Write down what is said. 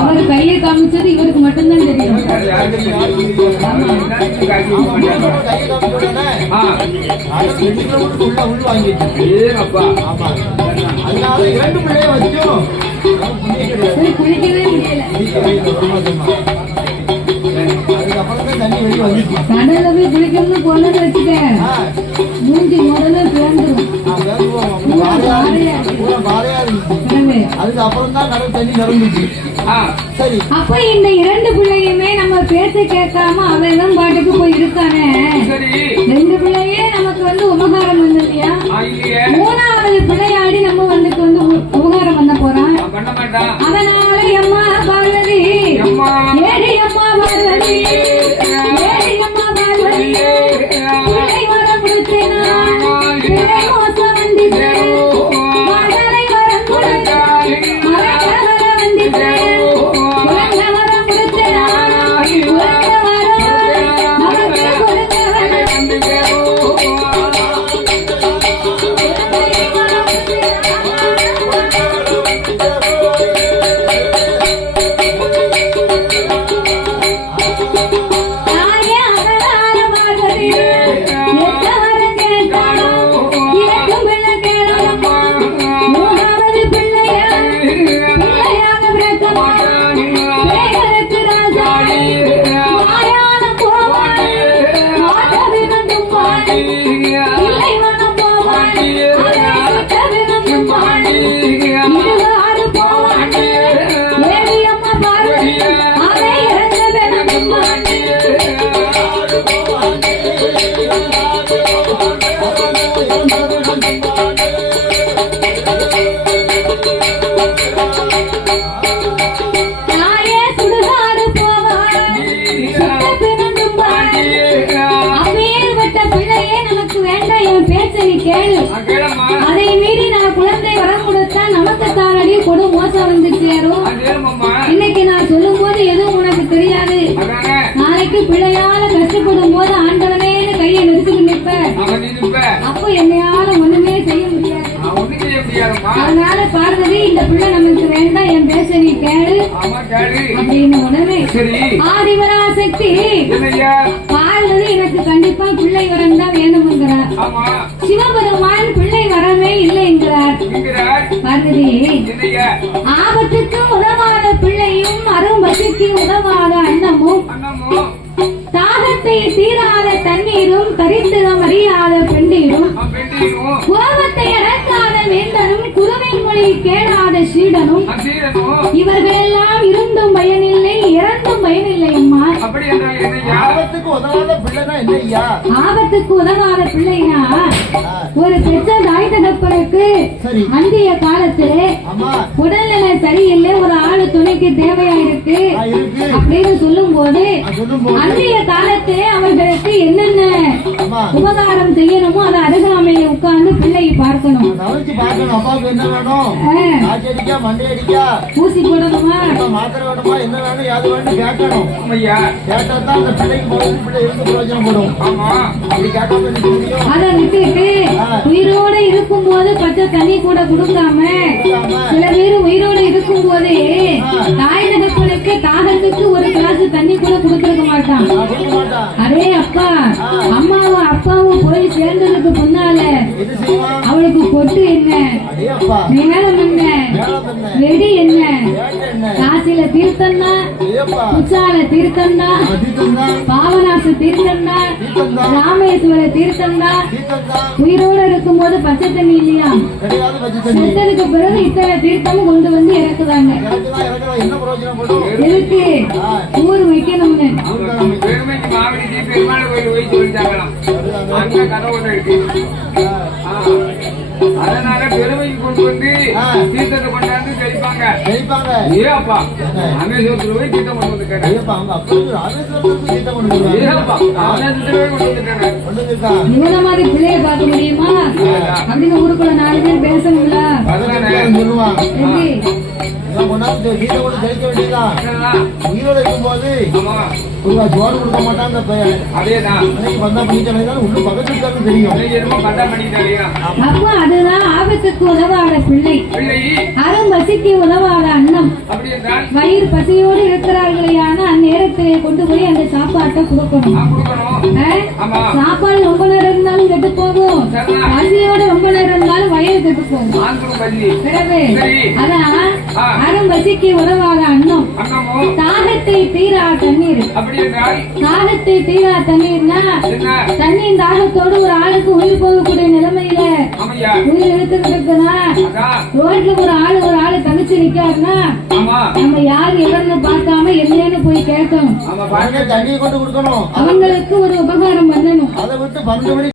அவர் கையை காமிச்சது இவருக்கு மட்டும்தான் தெரியும் வேற யாருக்கும் தெரியாது. எல்லாருக்கும் காட்சி அதுக்கப்புறம் தான் கடல் தண்ணி ஆ சரி அப்ப இந்த இரண்டு பிள்ளையுமே நம்ம பேச்ச கேட்காம அவன் பாட்டுக்கு போய் இருக்கானே? Thank you. நமக்கு தானடி கொடு மோசம் வந்து சேரும் இன்னைக்கு நான் சொல்லும் போது எதுவும் உனக்கு தெரியாது. நாளைக்கு பிள்ளையால கஷ்டப்படும் போது ஆண்டவனேன்னு கையை நெரிச்சுட்டு நிற்ப. அப்போ என்னையால ஒண்ணுமே செய்ய முடியாது. அதனால பார்வதி இந்த பிள்ளை நமக்கு வேண்டாம் என் பேச்ச நீ கேளு. அப்படின்னு உடனே சரி. ஆதிவராசக்தி என்னய்யா பார்வதி எனக்கு கண்டிப்பா பிள்ளை வரம் தான் வேணும்ங்கிறார் சிவபெருமான் பிள்ளை வரவே இல்லை என்கிறார். ஆபத்துக்கு உதவாத பிள்ளையும் அரும்பசிக்கு உதவாத அன்னமும். தாகத்தை தீராத தண்ணீரும் தரித்திரம் அறியாத பெண்டீரும். கோபத்தை அடக்காத வேந்தனும் குருவின் மொழி கேளாத சீடனும். இவர்களெல்லாம் இருந்தும் பயனில்லை இறந்தும் பயனில்லை அம்மா. ஆபத்துக்கு உதவாத பிள்ளைனா ஒரு பெற்ற அந்திய காலத்திலே உடல்நிலை சரியில்லை ஒரு ஆளு துணைக்கு தேவையா இருக்கு. அப்படின்னு சொல்லும் போது அந்திய காலத்திலே அவர்களுக்கு என்னென்ன உபகாரம் செய்யணுமோ அதை அருகாமையில உட்கார்ந்து பிள்ளையை பார்க்கணும். ஊசி போடணுமா? அப்பா மாத்திரை வேணுமா? என்ன வேணும்? யாது வேணும் கேட்கணும். ஐயா கேட்டா தான் அந்த பிள்ளைக்கு முதல் பிள்ளை இருந்து பிரயோஜனப்படும் ஆமா. அப்படி கேட்காம இருக்க முடியும். அதை விட்டுட்டு உயிரோட போது பச்சை தண்ணி கூட கொடுக்காம சில பேர் உயிரோட இருக்கும் போதே தாய் தகப்பனுக்கு தாகத்துக்கு ஒரு கிளாஸ் தண்ணி கூட கொடுத்திருக்க மாட்டான். அரே அப்பா அம்மாவும் அப்பாவும் போய் சேர்ந்ததுக்கு முன்னால அவளுக்கு பொட்டு என்ன? மேலம் என்ன? வெடி என்ன? காசில தீர்த்தம்னா ஐயப்பா உச்சால பாவனாச தீர்த்தம்னா தீர்த்தந்தா ராமேஸ்வர தீர்த்தந்தா உயிரோட இருக்கும்போது பச்சை தண்ணி இல்லையா? செத்ததுக்கு பிறகு இத்தனை தீர்த்தமும் கொண்டு வந்து பிரயோஜனப்படும் எதுக்கு? ஊர் வைக்கணும்னு. இருக்கு. அதனால பெருமைக்கு வந்து. தீர்த்தத்தை கொண்டாந்து தெளிப்பாங்க. ஜெயிப்பாங்க ஏ அப்பா ராமேஸ்வரத்துல போய் தீர்த்தம் கொண்டு வந்துட்டாங்க ஐயப்பா அவங்க தீர்த்தம் கொண்டு அப்பா ராமேஸ்வரத்துல போய் கொண்டு வந்துட்டாங்க கொண்டு வந்திருக்கா? இவன மாதிரி பிள்ளைய பார்க்க முடியுமா? அப்படின்னு ஊருக்குள்ள நாலு பேர் பேசணுங்களா அதனால இவன் கொண்டாந்து தீர்த்தம் கொண்டு? உயிரோட இருக்கும்போது சோறு கொடுக்க பையன். அதேதான். வந்தா பண்ணிக்கலாம் இன்னும் பக்கத்து இருக்காருன்னு தெரியும். அப்போ அதுதான். ஆபத்துக்கு உதவாத பிள்ளை. அறம் பசிக்கு உதவாத அன்னம். வயிறு பசியோடு இருக்கிறார்களேயான அந்நேரத்திலே கொண்டு போய் அந்த சாப்பாட்டை கொடுக்கணும். சாப்பாடு ரொம்ப நேரம் போகும். சரிதான். பசியோட ரொம்ப நேரம் இருந்தாலும் வயிறு கெட்டு போகும். ஆண்களும் பள்ளி பிறகு சரி. அதான். அறம் பசிக்கு உதவாத அன்னம். அண்ணமோ தாகத்தை தீரா தண்ணீர். அப்படி என்றால்? தாகத்தை தீரா தண்ணீர்னா தண்ணியின் தாகத்தோடு ஒரு ஆளுக்கு உயிர் போகக்கூடிய நிலைமையில உயிர் எடுத்துக்கிட்டு இருக்குன்னா ரோட்ல ஒரு ஆளு ஒரு ஆளு தனிச்சு நிக்காருன்னா நம்ம யார் எவர்னு பார்க்காம என்னன்னு போய் கேட்கணும். ஆமா பாருங்க. உடனே தண்ணியை கொண்டு கொடுக்கணும். அவங்களுக்கு ஒரு உபகாரம் பண்ணணும். அதை விட்டு பன்னெண்டு மணி